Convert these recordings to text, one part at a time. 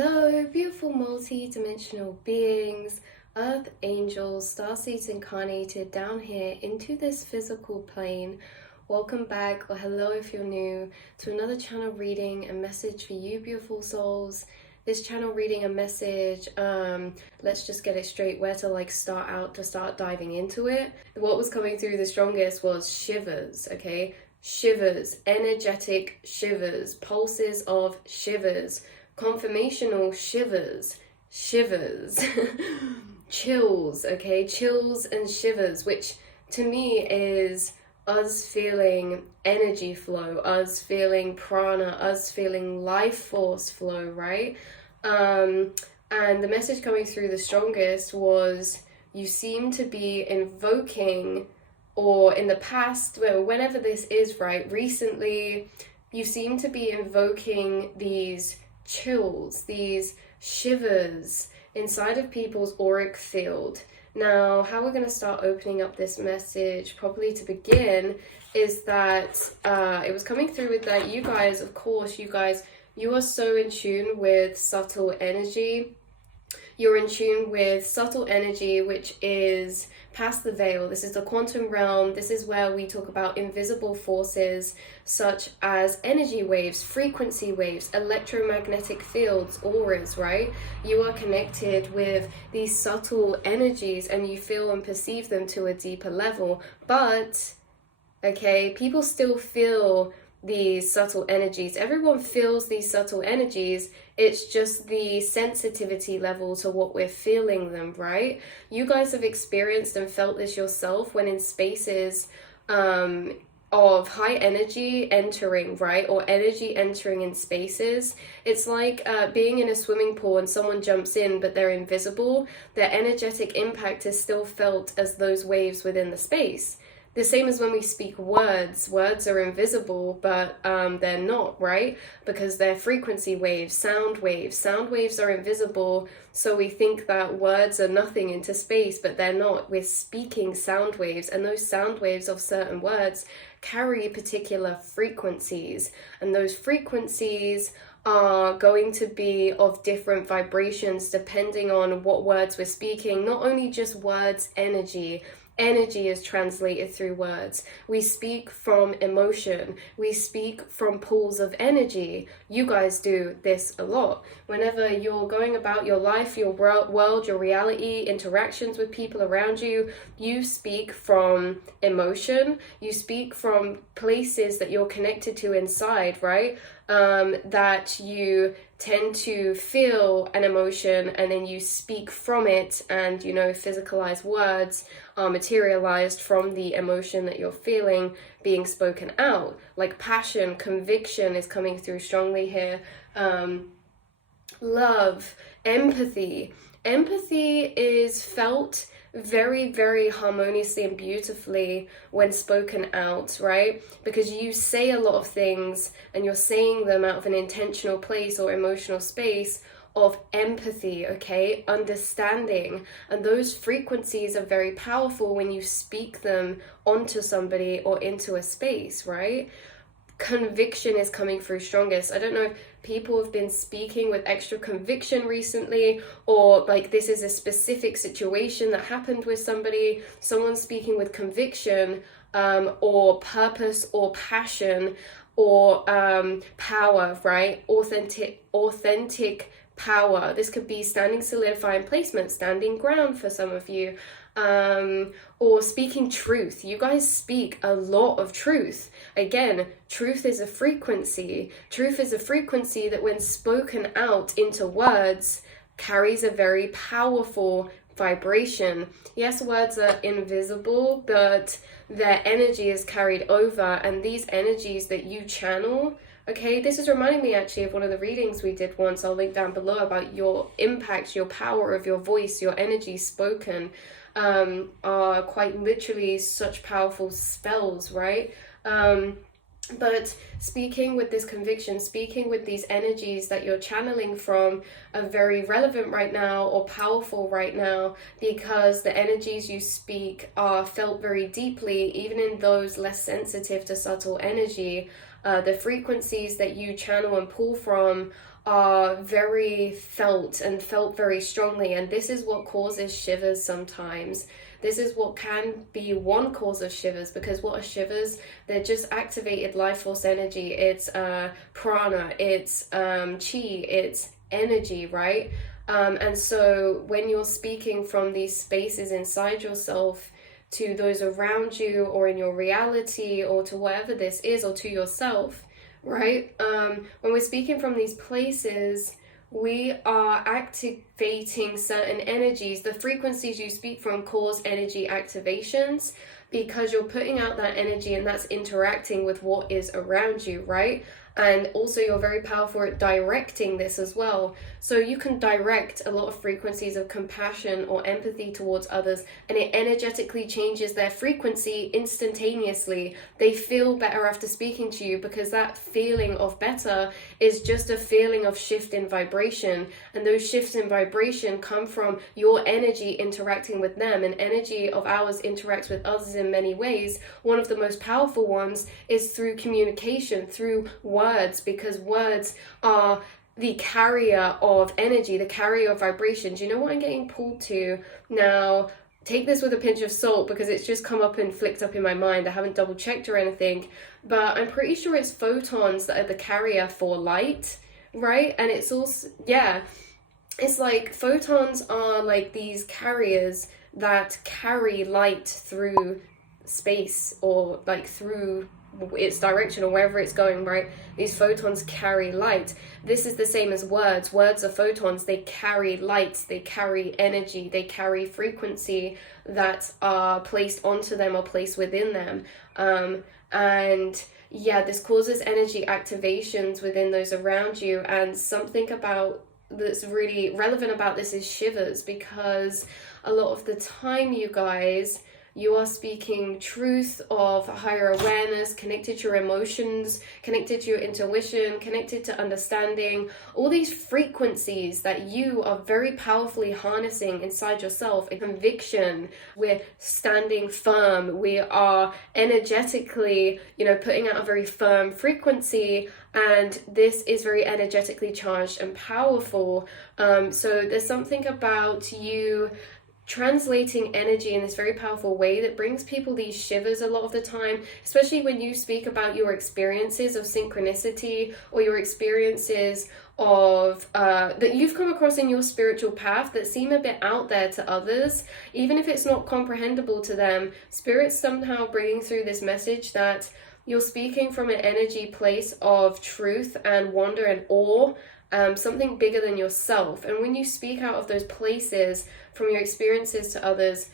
Hello, beautiful multi-dimensional beings, earth angels, starseeds incarnated down here into this physical plane. Welcome back, or hello if you're new, to another channel reading, a message for you beautiful souls. This channel reading a message, let's just get it straight where to start diving into it. What was coming through the strongest was shivers, okay? Shivers, energetic shivers, pulses of shivers, confirmational shivers, chills, okay? Chills and shivers, which to me is us feeling energy flow, us feeling prana, us feeling life force flow, right? And the message coming through the strongest was you seem to be invoking, or in the past, whenever this is, right, recently, you seem to be invoking these chills, these shivers inside of people's auric field. Now, how we're going to start opening up this message properly to begin is that it was coming through with that you guys, of course, you are so in tune with subtle energy. You're in tune with subtle energy, which is past the veil. This is the quantum realm. This is where we talk about invisible forces such as energy waves, frequency waves, electromagnetic fields, auras, right? You are connected with these subtle energies and you feel and perceive them to a deeper level. But, okay, people still feel these subtle energies. Everyone feels these subtle energies. It's just the sensitivity level to what we're feeling them, right? You guys have experienced and felt this yourself when in spaces of high energy entering, right? Or energy entering in spaces. It's like being in a swimming pool and someone jumps in but they're invisible. Their energetic impact is still felt as those waves within the space. The same as when we speak words. Words are invisible, but they're not, right? Because they're frequency waves, sound waves. Sound waves are invisible, so we think that words are nothing into space, but they're not. We're speaking sound waves, and those sound waves of certain words carry particular frequencies, and those frequencies are going to be of different vibrations depending on what words we're speaking. Not only just words, energy. Energy is translated through words. We speak from emotion. We speak from pools of energy. You guys do this a lot. Whenever you're going about your life, your world, your reality, interactions with people around you, you speak from emotion. You speak from places that you're connected to inside, right? That you tend to feel an emotion and then you speak from it, and physicalized words are materialized from the emotion that you're feeling being spoken out. Like passion, conviction is coming through strongly here. Love, empathy. Empathy is felt very, very harmoniously and beautifully when spoken out, right? Because you say a lot of things and you're saying them out of an intentional place or emotional space of empathy, okay? Understanding. And those frequencies are very powerful when you speak them onto somebody or into a space, right? Conviction is coming through strongest. I don't know if people have been speaking with extra conviction recently, or like this is a specific situation that happened with somebody. Someone speaking with conviction, or purpose, or passion, or power, right? Authentic power. This could be standing, solidifying placement, standing ground for some of you. Or speaking truth. You guys speak a lot of truth. Again, truth is a frequency. Truth is a frequency that when spoken out into words carries a very powerful vibration. Yes, words are invisible, but their energy is carried over, and these energies that you channel, okay, this is reminding me actually of one of the readings we did once, I'll link down below, about your impact, your power of your voice, your energy spoken, are quite literally such powerful spells, right? But speaking with this conviction, speaking with these energies that you're channeling from are very relevant right now, or powerful right now, because the energies you speak are felt very deeply, even in those less sensitive to subtle energy. The frequencies that you channel and pull from are very felt and felt very strongly, and this is what causes shivers sometimes. This is what can be one cause of shivers, because what are shivers? They're just activated life force energy. It's prana, it's chi, it's energy, right? And so when you're speaking from these spaces inside yourself to those around you, or in your reality, or to whatever this is, or to yourself, right? When we're speaking from these places, we are activating certain energies. The frequencies you speak from cause energy activations, because you're putting out that energy and that's interacting with what is around you, right? And also you're very powerful at directing this as well. So you can direct a lot of frequencies of compassion or empathy towards others, and it energetically changes their frequency instantaneously. They feel better after speaking to you, because that feeling of better is just a feeling of shift in vibration. And those shifts in vibration come from your energy interacting with them. And energy of ours interacts with others in many ways. One of the most powerful ones is through communication, through words, because words are the carrier of energy, the carrier of vibrations. You know what I'm getting pulled to now? Take this with a pinch of salt, because it's just come up and flicked up in my mind. I haven't double checked or anything, but I'm pretty sure it's photons that are the carrier for light, right? And it's also, yeah, it's like photons are like these carriers that carry light through space, or like through its direction, or wherever it's going, right? These photons carry light. This is the same as words. Words are photons. They carry light, they carry energy, they carry frequency that are placed onto them or placed within them. And yeah, this causes energy activations within those around you. And something about that's really relevant about this is shivers, because a lot of the time, you guys, you are speaking truth of higher awareness, connected to your emotions, connected to your intuition, connected to understanding, all these frequencies that you are very powerfully harnessing inside yourself. A conviction, we're standing firm, we are energetically, putting out a very firm frequency, and this is very energetically charged and powerful. So there's something about you translating energy in this very powerful way that brings people these shivers a lot of the time, especially when you speak about your experiences of synchronicity, or your experiences of that you've come across in your spiritual path that seem a bit out there to others. Even if it's not comprehensible to them, spirit's somehow bringing through this message that you're speaking from an energy place of truth and wonder and awe, something bigger than yourself. And when you speak out of those places from your experiences to others,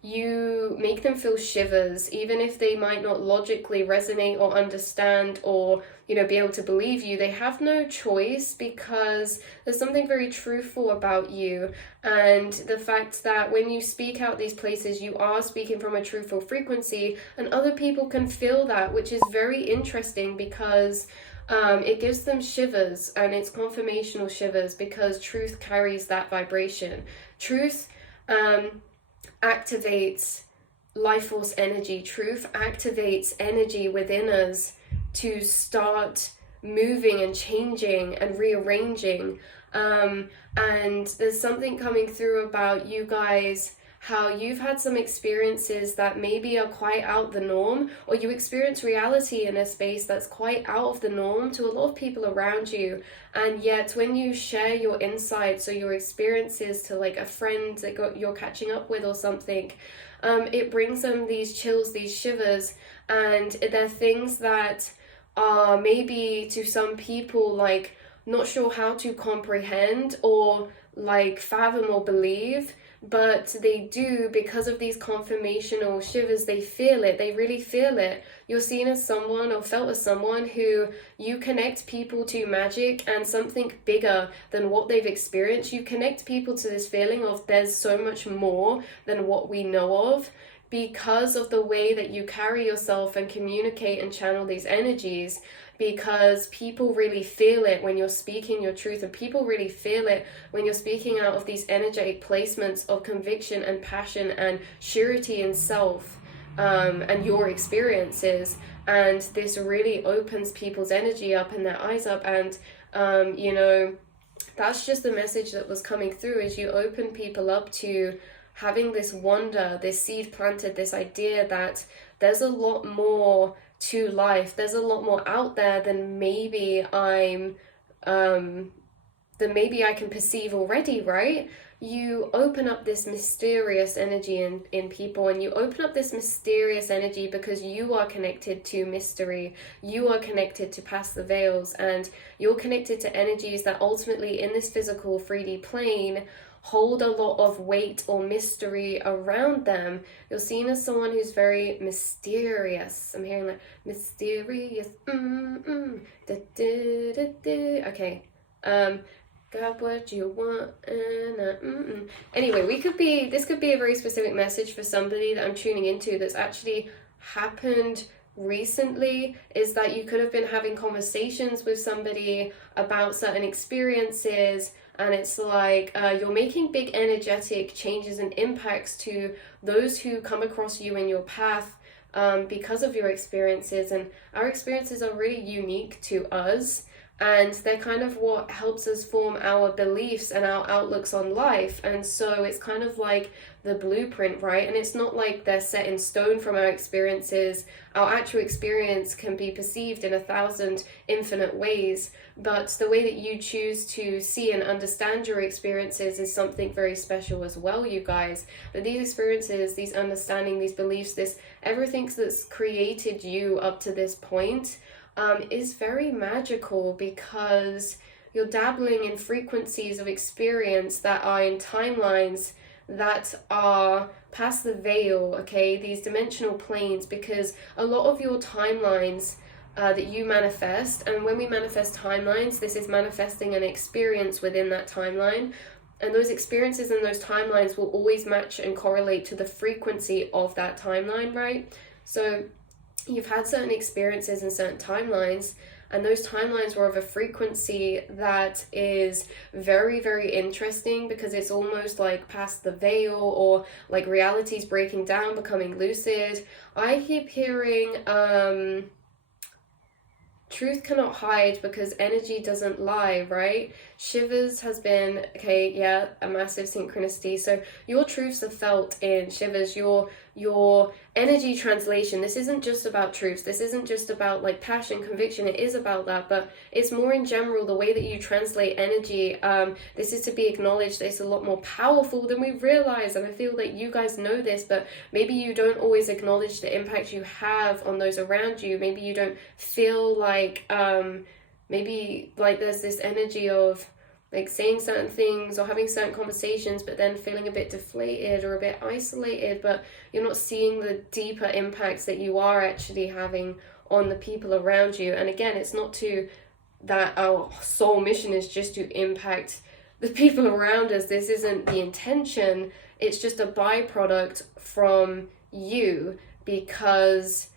you make them feel shivers, even if they might not logically resonate or understand, or be able to believe you. They have no choice, because there's something very truthful about you, and the fact that when you speak out these places, you are speaking from a truthful frequency, and other people can feel that, which is very interesting, because it gives them shivers, and it's confirmational shivers, because truth carries that vibration. Truth activates life force energy. Truth activates energy within us to start moving and changing and rearranging. And there's something coming through about you guys, how you've had some experiences that maybe are quite out the norm, or you experience reality in a space that's quite out of the norm to a lot of people around you. And yet when you share your insights or your experiences to like a friend that you're catching up with or something, it brings them these chills, these shivers, and they're things that are maybe to some people like not sure how to comprehend or like fathom or believe, but they do because of these confirmational shivers. They feel it, they really feel it. You're seen as someone, or felt as someone, who you connect people to magic and something bigger than what they've experienced. You connect people to this feeling of there's so much more than what we know of, because of the way that you carry yourself and communicate and channel these energies. Because people really feel it when you're speaking your truth, and people really feel it when you're speaking out of these energetic placements of conviction and passion and surety in self, and your experiences. And this really opens people's energy up and their eyes up, and You know, that's just the message that was coming through, as you open people up to having this wonder, this seed planted, this idea that there's a lot more to life, there's a lot more out there than maybe I can perceive already, right? You open up this mysterious energy in people, and you open up this mysterious energy because you are connected to mystery, you are connected to past the veils, and you're connected to energies that ultimately in this physical 3D plane hold a lot of weight or mystery around them. You're seen as someone who's very mysterious. I'm hearing like mysterious. Da, da, da, da. Okay. Got what you want. Anyway, this could be a very specific message for somebody that I'm tuning into that's actually happened recently, is that you could have been having conversations with somebody about certain experiences, and it's like you're making big energetic changes and impacts to those who come across you in your path because of your experiences. And our experiences are really unique to us, and they're kind of what helps us form our beliefs and our outlooks on life. And so it's kind of like the blueprint, right? And it's not like they're set in stone from our experiences. Our actual experience can be perceived in 1,000 infinite ways, but the way that you choose to see and understand your experiences is something very special as well, you guys. But these experiences, these understanding, these beliefs, this everything that's created you up to this point is very magical, because you're dabbling in frequencies of experience that are in timelines that are past the veil, okay, these dimensional planes, because a lot of your timelines that you manifest, and when we manifest timelines, this is manifesting an experience within that timeline, and those experiences and those timelines will always match and correlate to the frequency of that timeline, right? So you've had certain experiences and certain timelines, and those timelines were of a frequency that is very, very interesting, because it's almost like past the veil, or like reality's breaking down, becoming lucid. I keep hearing truth cannot hide because energy doesn't lie, right? Shivers has been, okay, yeah, a massive synchronicity. So your truths are felt in Shivers, your energy translation. This isn't just about truths. This isn't just about like passion, conviction. It is about that, but it's more in general, the way that you translate energy. This is to be acknowledged. It's a lot more powerful than we realize. And I feel that you guys know this, but maybe you don't always acknowledge the impact you have on those around you. Maybe you don't feel like, maybe like there's this energy of like saying certain things or having certain conversations, but then feeling a bit deflated or a bit isolated, but you're not seeing the deeper impacts that you are actually having on the people around you. And again, it's not to that our soul mission is just to impact the people around us. This isn't the intention. It's just a byproduct from you, because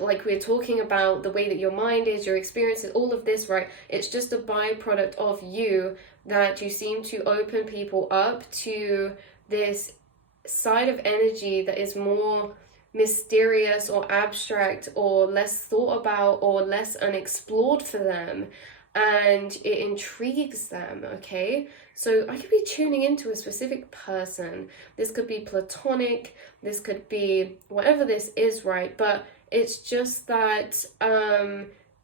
like we're talking about the way that your mind is, your experiences, all of this, right? It's just a byproduct of you, that you seem to open people up to this side of energy that is more mysterious or abstract or less thought about or less unexplored for them, and it intrigues them, okay? So I could be tuning into a specific person. This could be platonic, this could be whatever this is, right? But it's just that,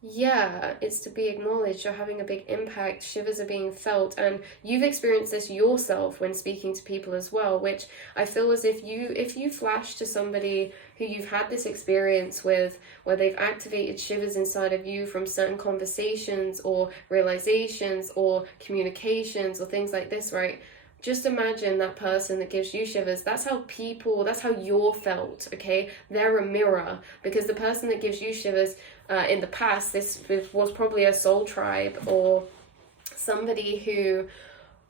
yeah, it's to be acknowledged. You're having a big impact. Shivers are being felt, and you've experienced this yourself when speaking to people as well, which I feel as if you flash to somebody who you've had this experience with, where they've activated shivers inside of you from certain conversations or realizations or communications or things like this, right? Just imagine that person that gives you shivers. That's how you're felt, okay? They're a mirror, because the person that gives you shivers, in the past, this was probably a soul tribe or somebody who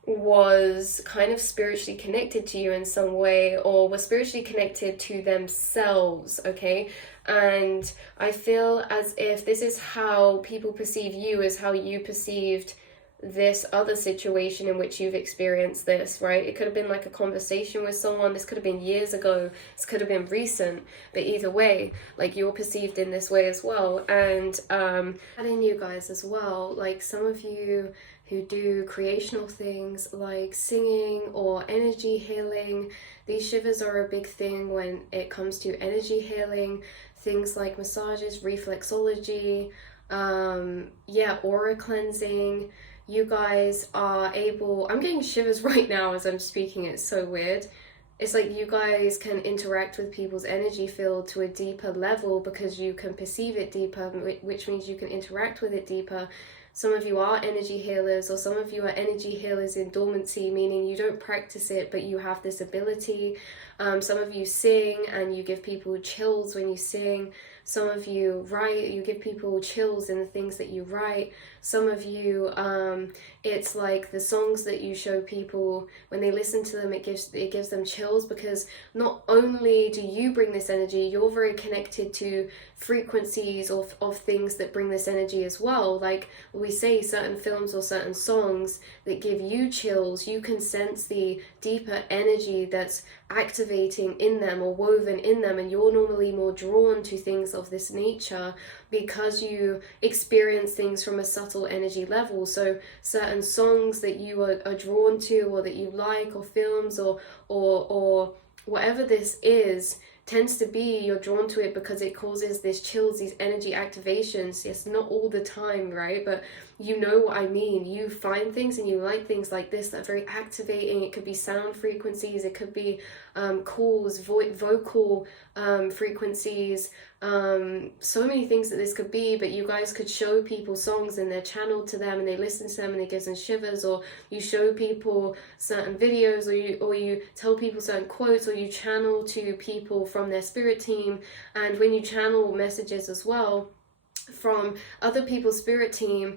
was kind of spiritually connected to you in some way, or was spiritually connected to themselves, okay? And I feel as if this is how people perceive you, is how you perceived this other situation in which you've experienced this, right? It could have been like a conversation with someone, this could have been years ago, this could have been recent, but either way, like you're perceived in this way as well. And adding you guys as well, like some of you who do creational things like singing or energy healing, these shivers are a big thing when it comes to energy healing, things like massages, reflexology, aura cleansing. You guys are able, I'm getting shivers right now as I'm speaking, it's so weird. It's like you guys can interact with people's energy field to a deeper level because you can perceive it deeper, which means you can interact with it deeper. Some of you are energy healers, or some of you are energy healers in dormancy, meaning you don't practice it, but you have this ability. Some of you sing and you give people chills when you sing. Some of you write, you give people chills in the things that you write. Some of you, it's like the songs that you show people, when they listen to them, it gives them chills, because not only do you bring this energy, you're very connected to frequencies of things that bring this energy as well. Like we say, certain films or certain songs that give you chills, you can sense the deeper energy that's activating in them or woven in them, and you're normally more drawn to things of this nature because you experience things from a subtle energy level. So certain songs that you are drawn to, or that you like, or films, or whatever this is, tends to be, you're drawn to it because it causes this chills, these energy activations. Yes, not all the time, right? But you know what I mean. You find things and you like things like this that are very activating. It could be sound frequencies, it could be calls, vocal frequencies, so many things that this could be. But you guys could show people songs and they're channeled to them and they listen to them and it gives them shivers, or you show people certain videos, or you tell people certain quotes, or you channel to people from their spirit team. And when you channel messages as well from other people's spirit team,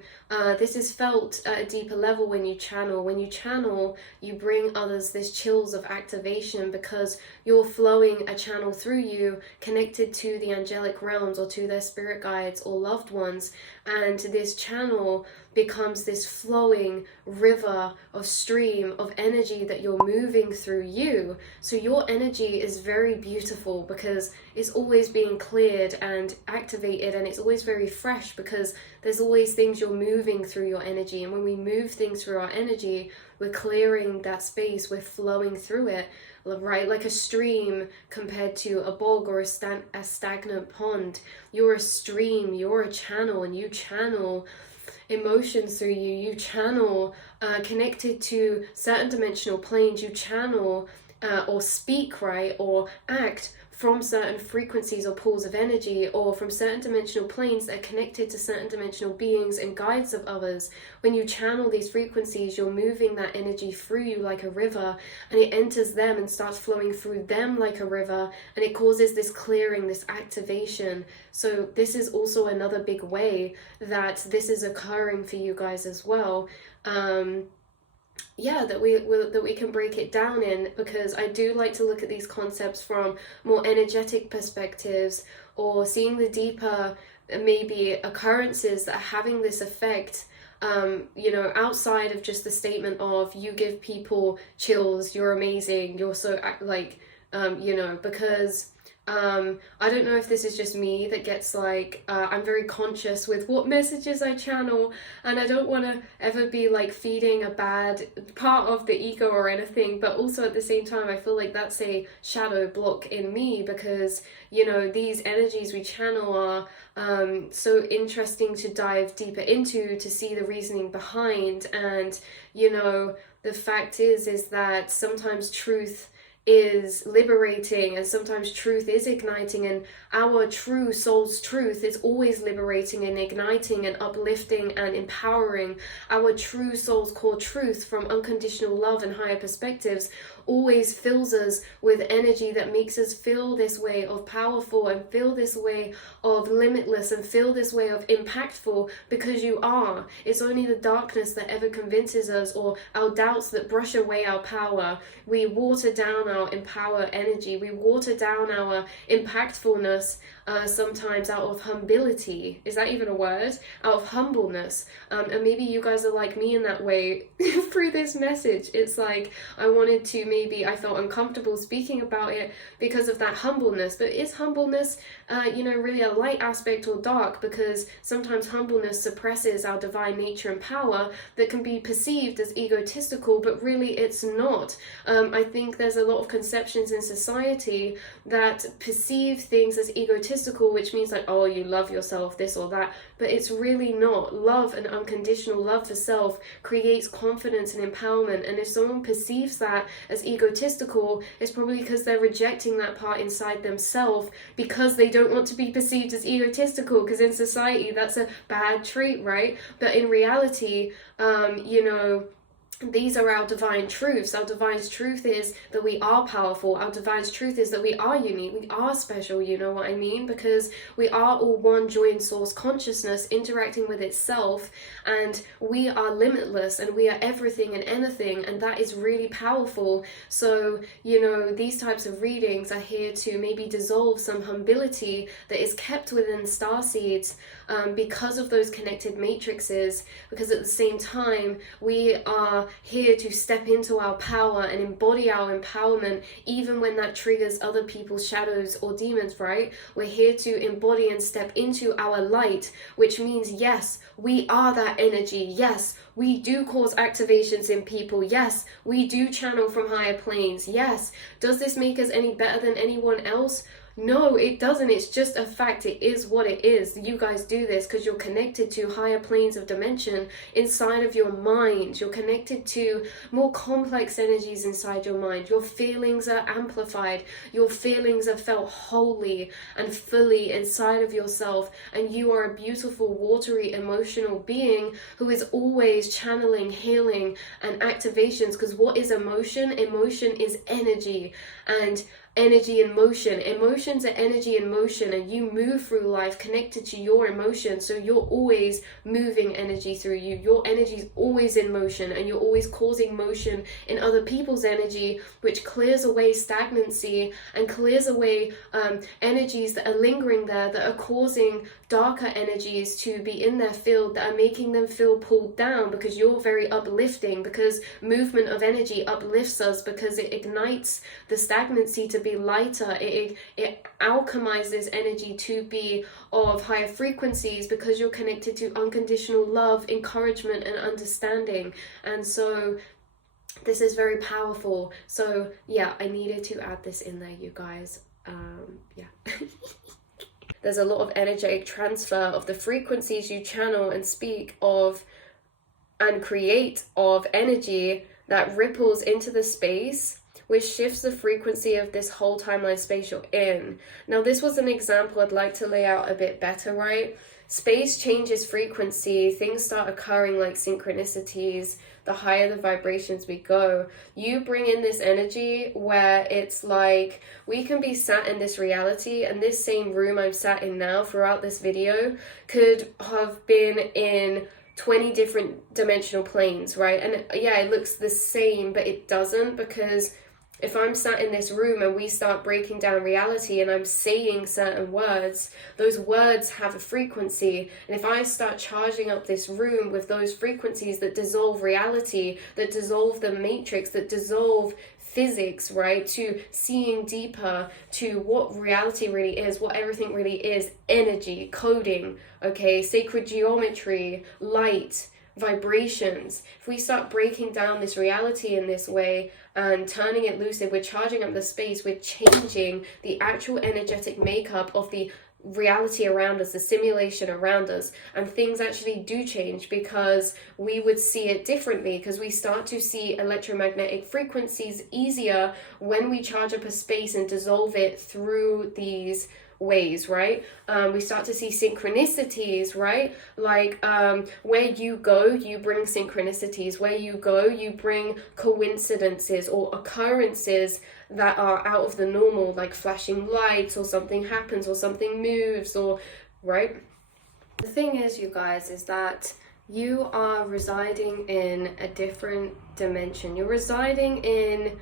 this is felt at a deeper level when you channel. When you channel, you bring others this chills of activation because you're flowing a channel through you connected to the angelic realms or to their spirit guides or loved ones, and this channel becomes this flowing river of stream of energy that you're moving through you. So your energy is very beautiful because it's always being cleared and activated, and it's always very fresh because there's always things you're moving through your energy. And when we move things through our energy, we're clearing that space, we're flowing through it, right? Like a stream compared to a bog or a stagnant pond. You're a stream, you're a channel, and you channel emotions through you channel connected to certain dimensional planes, you channel or speak, right, or act from certain frequencies or pools of energy, or from certain dimensional planes that are connected to certain dimensional beings and guides of others. When you channel these frequencies, you're moving that energy through you like a river, and it enters them and starts flowing through them like a river, and it causes this clearing, this activation. So this is also another big way that this is occurring for you guys as well. That we can break it down in, because I do like to look at these concepts from more energetic perspectives, or seeing the deeper maybe occurrences that are having this effect, outside of just the statement of you give people chills, you're amazing, you're so because I don't know if this is just me that gets like, I'm very conscious with what messages I channel, and I don't want to ever be like feeding a bad part of the ego or anything, but also at the same time I feel like that's a shadow block in me, because these energies we channel are so interesting to dive deeper into, to see the reasoning behind. And the fact is that sometimes truth is liberating, and sometimes truth is igniting, and our true soul's truth is always liberating and igniting and uplifting and empowering. Our true soul's core truth from unconditional love and higher perspectives always fills us with energy that makes us feel this way of powerful, and feel this way of limitless, and feel this way of impactful, because you are. It's only the darkness that ever convinces us, or our doubts that brush away our power. We water down our empower energy. We water down our impactfulness sometimes out of humility. Is that even a word? Out of humbleness. And maybe you guys are like me in that way through this message. It's like I felt uncomfortable speaking about it because of that humbleness. But is humbleness, really a light aspect or dark? Because sometimes humbleness suppresses our divine nature and power that can be perceived as egotistical, but really it's not. I think there's a lot of conceptions in society that perceive things as egotistical, which means like, oh, you love yourself, this or that, but it's really not. Love and unconditional love for self creates confidence and empowerment, and if someone perceives that as egotistical, it's probably because they're rejecting that part inside themselves because they don't want to be perceived as egotistical, because in society that's a bad trait, right? But in reality, these are our divine truths. Our divine truth is that we are powerful. Our divine truth is that we are unique. We are special, you know what I mean? Because we are all one joint source consciousness interacting with itself, and we are limitless, and we are everything and anything, and that is really powerful. So, these types of readings are here to maybe dissolve some humility that is kept within star seeds because of those connected matrices, because at the same time, we are here to step into our power and embody our empowerment, even when that triggers other people's shadows or demons, right? We're here to embody and step into our light, which means, yes, we are that energy. Yes, we do cause activations in people. Yes, we do channel from higher planes. Yes. Does this make us any better than anyone else? No, it doesn't. It's just a fact. It is what it is. You guys do this because you're connected to higher planes of dimension inside of your mind. You're connected to more complex energies inside your mind. Your feelings are amplified. Your feelings are felt wholly and fully inside of yourself. And you are a beautiful, watery, emotional being who is always channeling, healing, and activations. Because what is emotion? Emotion is energy. And energy in motion. Emotions are energy in motion, and you move through life connected to your emotions. So you're always moving energy through you. Your energy is always in motion, and you're always causing motion in other people's energy, which clears away stagnancy and clears away energies that are lingering there, that are causing darker energies to be in their field, that are making them feel pulled down, because you're very uplifting, because movement of energy uplifts us, because it ignites the stagnancy to be lighter. It alchemizes energy to be of higher frequencies, because you're connected to unconditional love, encouragement, and understanding. And so this is very powerful. So yeah, I needed to add this in there, you guys. There's a lot of energetic transfer of the frequencies you channel and speak of and create of energy that ripples into the space, which shifts the frequency of this whole timeline space you're in. Now, this was an example I'd like to lay out a bit better, right? Space changes frequency, things start occurring like synchronicities. The higher the vibrations we go, you bring in this energy where it's like we can be sat in this reality, and this same room I'm sat in now throughout this video could have been in 20 different dimensional planes, right? And yeah, it looks the same, but it doesn't, because if I'm sat in this room and we start breaking down reality and I'm saying certain words, those words have a frequency. And if I start charging up this room with those frequencies that dissolve reality, that dissolve the matrix, that dissolve physics, right, to seeing deeper to what reality really is, what everything really is, energy, coding, okay, sacred geometry, light, vibrations. If we start breaking down this reality in this way and turning it lucid, we're charging up the space, we're changing the actual energetic makeup of the reality around us, the simulation around us, and things actually do change, because we would see it differently, because we start to see electromagnetic frequencies easier when we charge up a space and dissolve it through these ways, right? We start to see synchronicities, right? Like where you go, you bring synchronicities. Where you go, you bring coincidences or occurrences that are out of the normal, like flashing lights, or something happens, or something moves, or right? The thing is, you guys, is that you are residing in a different dimension. You're residing in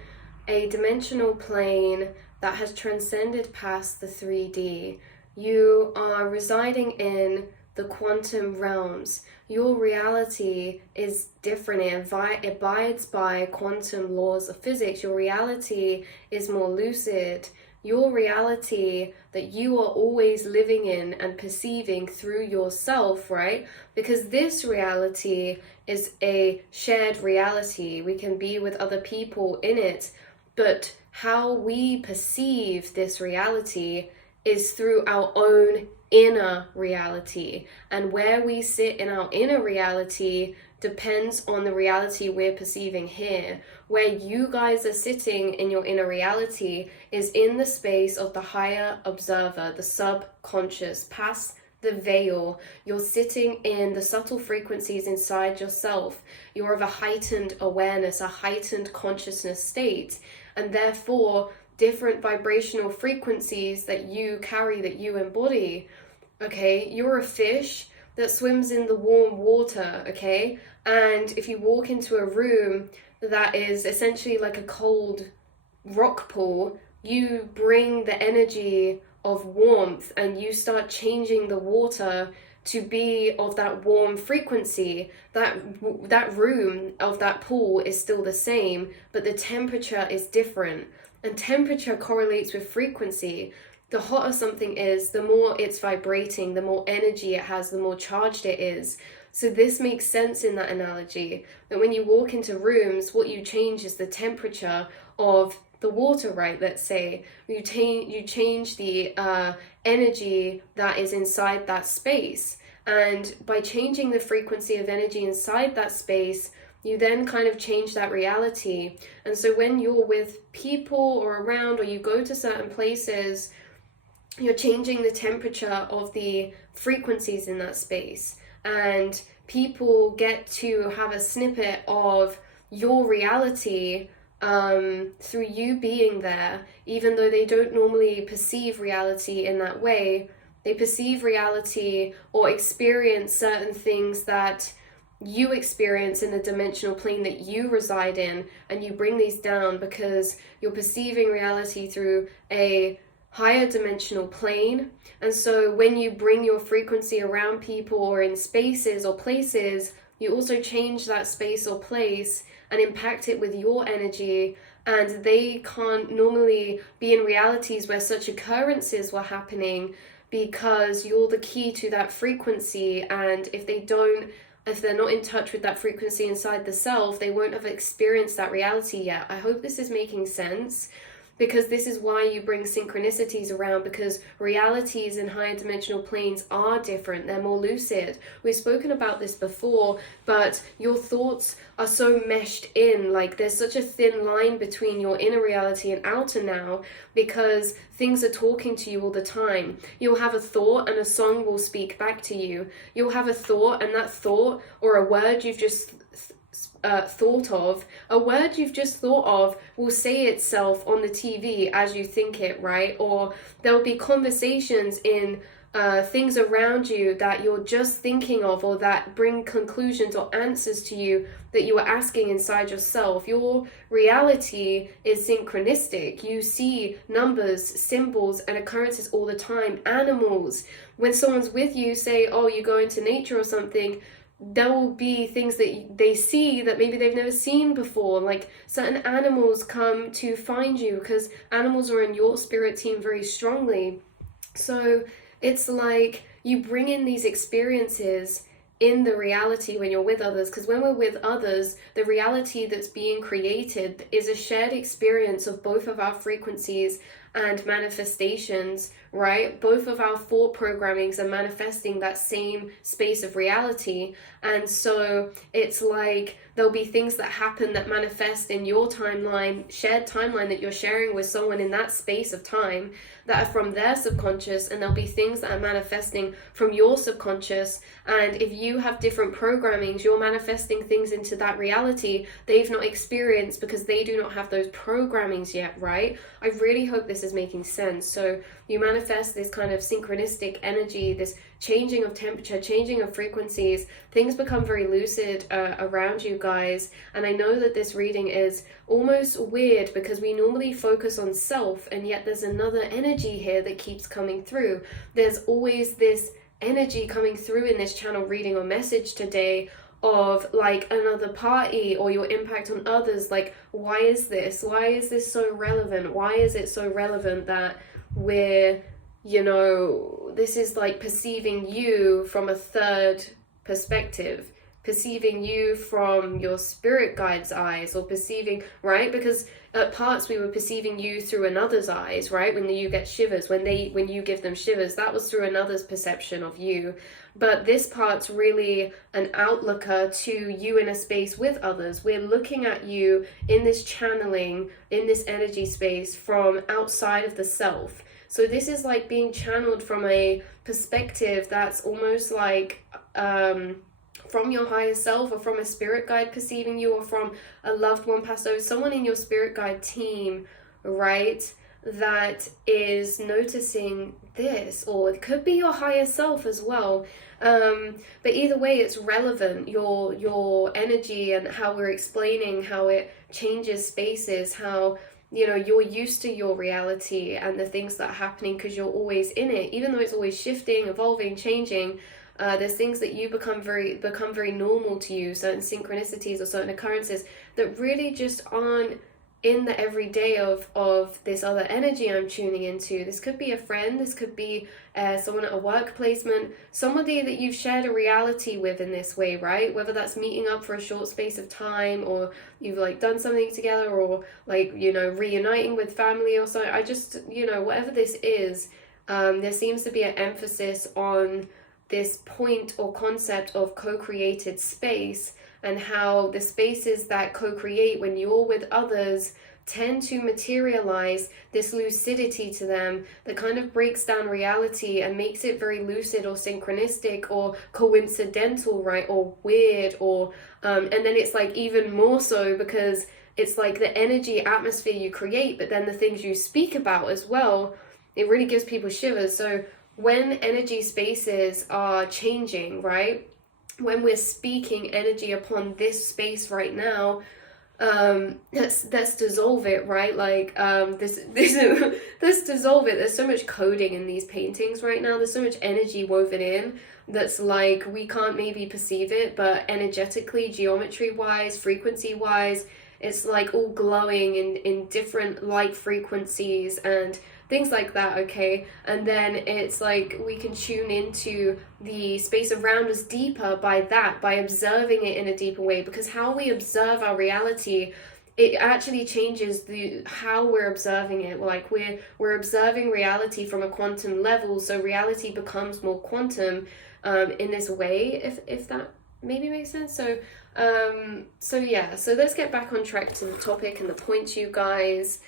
a dimensional plane that has transcended past the 3D. You are residing in the quantum realms. Your reality is different. It abides by quantum laws of physics. Your reality is more lucid. Your reality that you are always living in and perceiving through yourself, right? Because this reality is a shared reality. We can be with other people in it, but how we perceive this reality is through our own inner reality. And where we sit in our inner reality depends on the reality we're perceiving here. Where you guys are sitting in your inner reality is in the space of the higher observer, the subconscious, past the veil. You're sitting in the subtle frequencies inside yourself. You're of a heightened awareness, a heightened consciousness state, and therefore different vibrational frequencies that you carry, that you embody. Okay, you're a fish that swims in the warm water, okay? And if you walk into a room that is essentially like a cold rock pool, you bring the energy of warmth and you start changing the water to be of that warm frequency. That room of that pool is still the same, but the temperature is different. And temperature correlates with frequency. The hotter something is, the more it's vibrating, the more energy it has, the more charged it is. So this makes sense in that analogy, that when you walk into rooms, what you change is the temperature of the water, right? Let's say you change the energy that is inside that space. And by changing the frequency of energy inside that space, you then kind of change that reality. And so when you're with people or around, or you go to certain places, you're changing the temperature of the frequencies in that space. And people get to have a snippet of your reality through you being there, even though they don't normally perceive reality in that way. They perceive reality or experience certain things that you experience in the dimensional plane that you reside in, and you bring these down because you're perceiving reality through a higher dimensional plane. And so when you bring your frequency around people or in spaces or places, you also change that space or place and impact it with your energy. And they can't normally be in realities where such occurrences were happening because you're the key to that frequency. And if they're not in touch with that frequency inside the self, they won't have experienced that reality yet. I hope this is making sense, because this is why you bring synchronicities around, because realities in higher dimensional planes are different. They're more lucid. We've spoken about this before, but your thoughts are so meshed in. Like, there's such a thin line between your inner reality and outer now, because things are talking to you all the time. You'll have a thought and a song will speak back to you. You'll have a thought, and that thought or a word you've just a word you've just thought of will say itself on the TV as you think it, right? Or there'll be conversations in things around you that you're just thinking of, or that bring conclusions or answers to you that you are asking inside yourself. Your reality is synchronistic. You see numbers, symbols, and occurrences all the time. Animals, when someone's with you, say, oh, you go into nature or something, there will be things that they see that maybe they've never seen before. Like, certain animals come to find you because animals are in your spirit team very strongly. So it's like you bring in these experiences in the reality when you're with others, because when we're with others, the reality that's being created is a shared experience of both of our frequencies and manifestations, right? Both of our thought programmings are manifesting that same space of reality. And so it's like there'll be things that happen that manifest in your timeline, shared timeline that you're sharing with someone in that space of time, that are from their subconscious, and there'll be things that are manifesting from your subconscious. And if you have different programmings, you're manifesting things into that reality they've not experienced because they do not have those programmings yet, right? I really hope this is is making sense. So you manifest this kind of synchronistic energy, this changing of temperature, changing of frequencies. Things become very lucid around you guys. And I know that this reading is almost weird because we normally focus on self, and yet there's another energy here that keeps coming through. There's always this energy coming through in this channel reading or message today of like another party or your impact on others. Like, why is this so relevant? Why is it so relevant that we're, this is like perceiving you from a third perspective, perceiving you from your spirit guide's eyes, or perceiving, right? Because at parts we were perceiving you through another's eyes, right? When you get shivers, when you give them shivers, that was through another's perception of you. But this part's really an outlooker to you in a space with others. We're looking at you in this channeling, in this energy space from outside of the self. So this is like being channeled from a perspective that's almost like from your higher self, or from a spirit guide perceiving you, or from a loved one passed over, someone in your spirit guide team, right, that is noticing this. Or it could be your higher self as well. But either way, it's relevant. Your energy and how we're explaining how it changes spaces, how you're used to your reality and the things that are happening because you're always in it, even though it's always shifting, evolving, changing. There's things that you become very normal to you, certain synchronicities or certain occurrences that really just aren't in the everyday of this other energy I'm tuning into. This could be a friend, this could be someone at a work placement, somebody that you've shared a reality with in this way, right? Whether that's meeting up for a short space of time, or you've like done something together, or like, reuniting with family or something. I just, whatever this is, there seems to be an emphasis on this point or concept of co-created space, and how the spaces that co-create when you're with others tend to materialize this lucidity to them that kind of breaks down reality and makes it very lucid or synchronistic or coincidental, right, or weird, or and then it's like even more so because it's like the energy atmosphere you create, but then the things you speak about as well, it really gives people shivers. So when energy spaces are changing, right, when we're speaking energy upon this space right now, let's dissolve it, right? Like this let's dissolve it. There's so much coding in these paintings right now. There's so much energy woven in that's like we can't maybe perceive it, but energetically, geometry wise, frequency wise, it's like all glowing in different light frequencies and things like that, okay? And then it's like we can tune into the space around us deeper by observing it in a deeper way, because how we observe our reality, it actually changes how we're observing it. Like we're observing reality from a quantum level, so reality becomes more quantum in this way, if that maybe makes sense. So yeah, so let's get back on track to the topic and the point, you guys.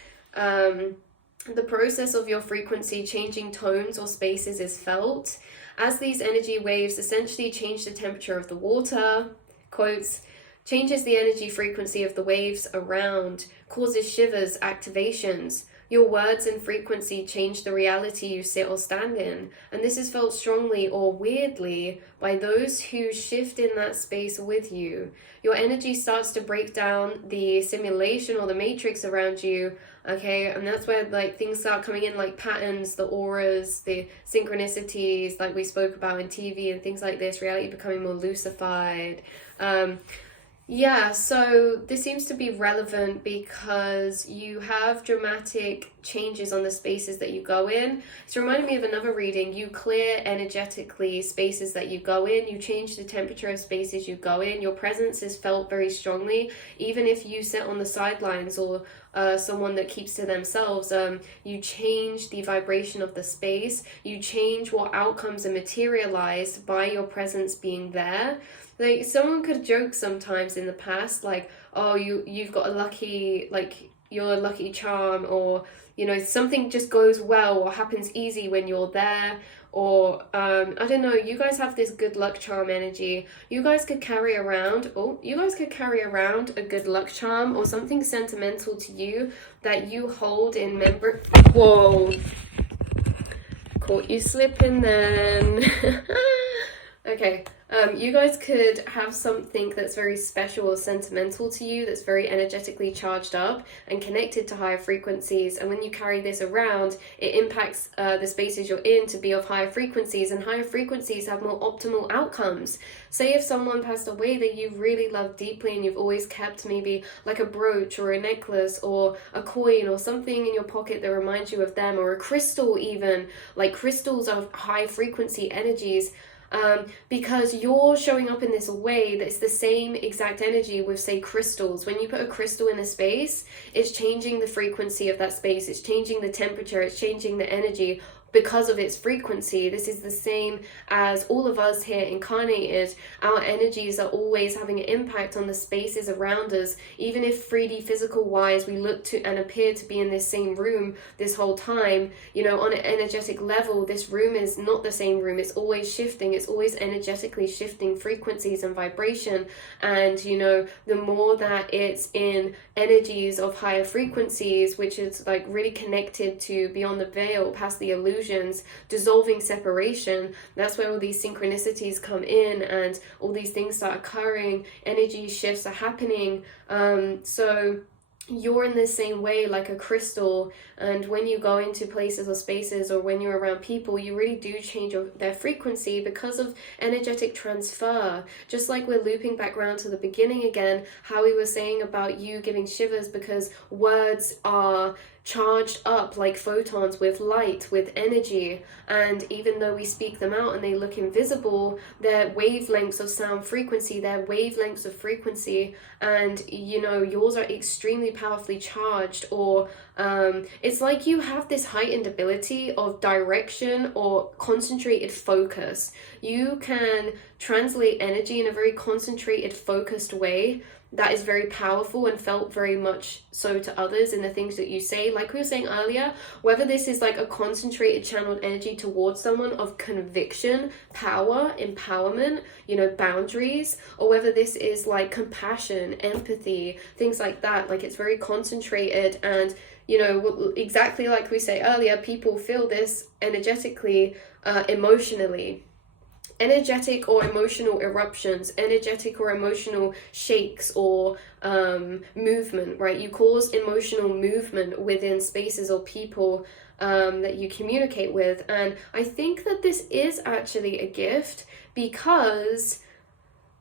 The process of your frequency changing tones or spaces is felt as these energy waves essentially change the temperature of the water, quotes, changes the energy frequency of the waves around, causes shivers, activations. Your words and frequency change the reality you sit or stand in, and this is felt strongly or weirdly by those who shift in that space with you. Your energy starts to break down the simulation or the matrix around you, okay? And that's where like things start coming in, like patterns, the auras, the synchronicities, like we spoke about in TV and things like this, reality becoming more lucified. Yeah, so this seems to be relevant because you have dramatic changes on the spaces that you go in. It's reminding me of another reading. You clear energetically spaces that you go in. You change the temperature of spaces you go in. Your presence is felt very strongly. Even if you sit on the sidelines or someone that keeps to themselves, you change the vibration of the space. You change what outcomes are materialized by your presence being there. Like someone could joke sometimes in the past, like, oh, you've got a lucky, like you're a lucky charm, or something just goes well or happens easy when you're there, or I don't know, you guys have this good luck charm energy. You guys could carry around, a good luck charm or something sentimental to you that you hold in whoa, caught you slipping then. Okay, you guys could have something that's very special or sentimental to you, that's very energetically charged up and connected to higher frequencies. And when you carry this around, it impacts the spaces you're in to be of higher frequencies, and higher frequencies have more optimal outcomes. Say if someone passed away that you really love deeply and you've always kept maybe like a brooch or a necklace or a coin or something in your pocket that reminds you of them, or a crystal even, like crystals are high frequency energies. Because you're showing up in this way that's the same exact energy with, say, crystals. When you put a crystal in a space, it's changing the frequency of that space, it's changing the temperature, it's changing the energy because of its frequency. This is the same as all of us here incarnated. Our energies are always having an impact on the spaces around us. Even if 3D physical wise we look to and appear to be in this same room this whole time, you know, on an energetic level, this room is not the same room. It's always shifting, it's always energetically shifting frequencies and vibration. And you know, the more that it's in energies of higher frequencies, which is like really connected to beyond the veil, past the illusion, dissolving separation, that's where all these synchronicities come in and all these things start occurring, energy shifts are happening. So you're in the same way like a crystal, and when you go into places or spaces or when you're around people, you really do change their frequency because of energetic transfer. Just like we're looping back around to the beginning again, how we were saying about you giving shivers, because words are charged up like photons with light, with energy, and even though we speak them out and they look invisible, they're wavelengths of sound frequency, they're wavelengths of frequency, and you know, yours are extremely powerfully charged. Or it's like you have this heightened ability of direction or concentrated focus. You can translate energy in a very concentrated, focused way that is very powerful and felt very much so to others in the things that you say. Like we were saying earlier, whether this is like a concentrated channeled energy towards someone of conviction, power, empowerment, you know, boundaries, or whether this is like compassion, empathy, things like that, like it's very concentrated. And you know, exactly like we say earlier, people feel this energetically, emotionally. Energetic or emotional eruptions, energetic or emotional shakes or movement, right? You cause emotional movement within spaces or people that you communicate with. And I think that this is actually a gift, because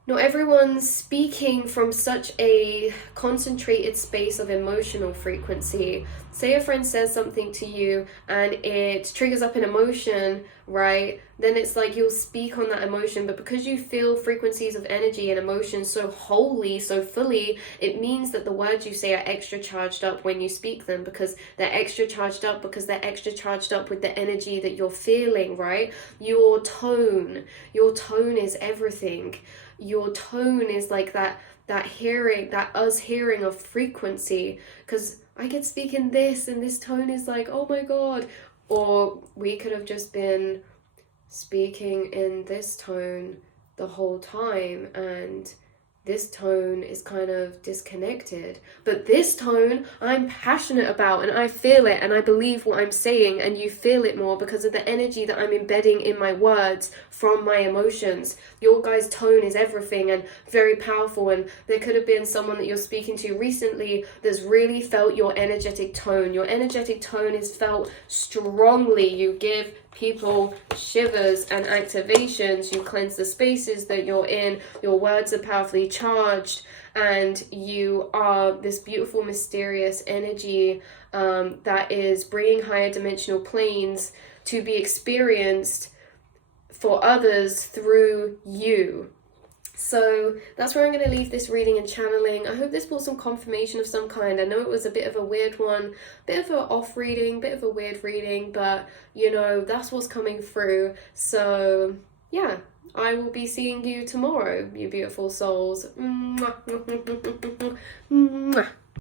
not everyone's speaking from such a concentrated space of emotional frequency. Say a friend says something to you and it triggers up an emotion, right? Then it's like you'll speak on that emotion, but because you feel frequencies of energy and emotion so wholly, so fully, it means that the words you say are extra charged up when you speak them, because they're extra charged up, with the energy that you're feeling, right? Your tone is everything. Your tone is like that hearing, that us hearing of frequency, because I could speak in this and this tone is like, oh my god, or we could have just been speaking in this tone the whole time, and this tone is kind of disconnected, but this tone I'm passionate about and I feel it and I believe what I'm saying, and you feel it more because of the energy that I'm embedding in my words from my emotions. Your guys' tone is everything and very powerful, and there could have been someone that you're speaking to recently that's really felt your energetic tone. Your energetic tone is felt strongly. You give people shivers and activations, you cleanse the spaces that you're in, your words are powerfully charged, and you are this beautiful mysterious energy that is bringing higher dimensional planes to be experienced for others through you. So that's where I'm going to leave this reading and channeling. I hope this brought some confirmation of some kind. I know it was a bit of a weird one, bit of an off reading, bit of a weird reading, but you know, that's what's coming through. So yeah, I will be seeing you tomorrow, you beautiful souls. Mwah. Mwah.